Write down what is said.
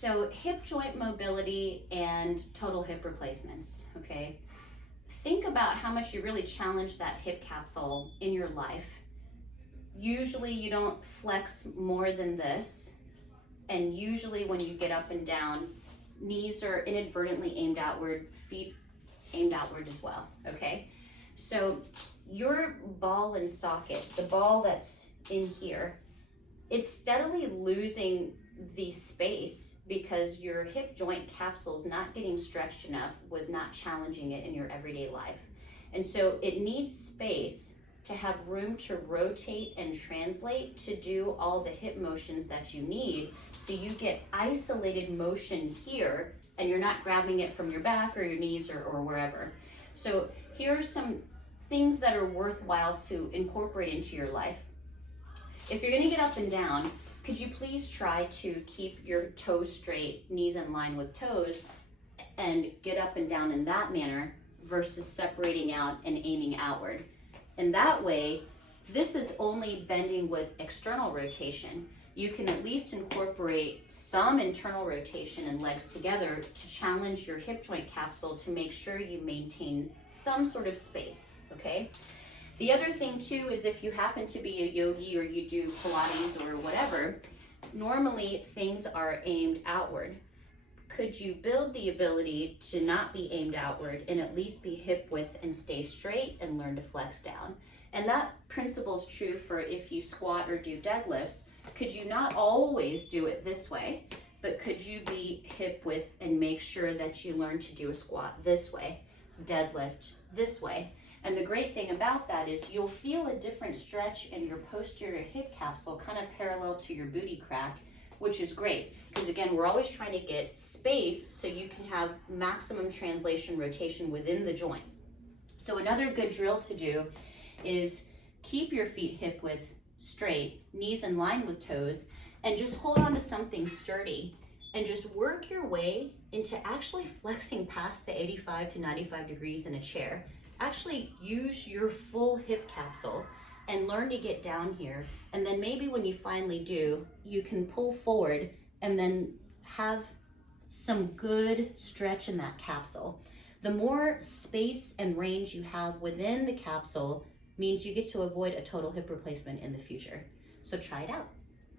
So hip joint mobility and total hip replacements, okay? Think about how much you really challenge that hip capsule in your life. Usually you don't flex more than this, and usually when you get up and down, knees are inadvertently aimed outward, feet aimed outward as well, okay? So your ball and socket, the ball that's in here, it's steadily losing the space because your hip joint capsule is not getting stretched enough with not challenging it in your everyday life. And so it needs space to have room to rotate and translate to do all the hip motions that you need, so you get isolated motion here and you're not grabbing it from your back or your knees or wherever. So here are some things that are worthwhile to incorporate into your life. If you're gonna get up and down, could you please try to keep your toes straight, knees in line with toes, and get up and down in that manner versus separating out and aiming outward. And that way, this is only bending with external rotation. You can at least incorporate some internal rotation and legs together to challenge your hip joint capsule to make sure you maintain some sort of space, okay? The other thing too is if you happen to be a yogi or you do Pilates or whatever, normally things are aimed outward. Could you build the ability to not be aimed outward and at least be hip width and stay straight and learn to flex down? And that principle is true for if you squat or do deadlifts. Could you not always do it this way, but could you be hip width and make sure that you learn to do a squat this way, deadlift this way? And the great thing about that is you'll feel a different stretch in your posterior hip capsule, kind of parallel to your booty crack, which is great. Because again, we're always trying to get space so you can have maximum translation rotation within the joint. So another good drill to do is keep your feet hip width straight, knees in line with toes, and just hold on to something sturdy and just work your way into actually flexing past the 85 to 95 degrees in a chair. Actually use your full hip capsule and learn to get down here. And then maybe when you finally do, you can pull forward and then have some good stretch in that capsule. The more space and range you have within the capsule means you get to avoid a total hip replacement in the future. So try it out.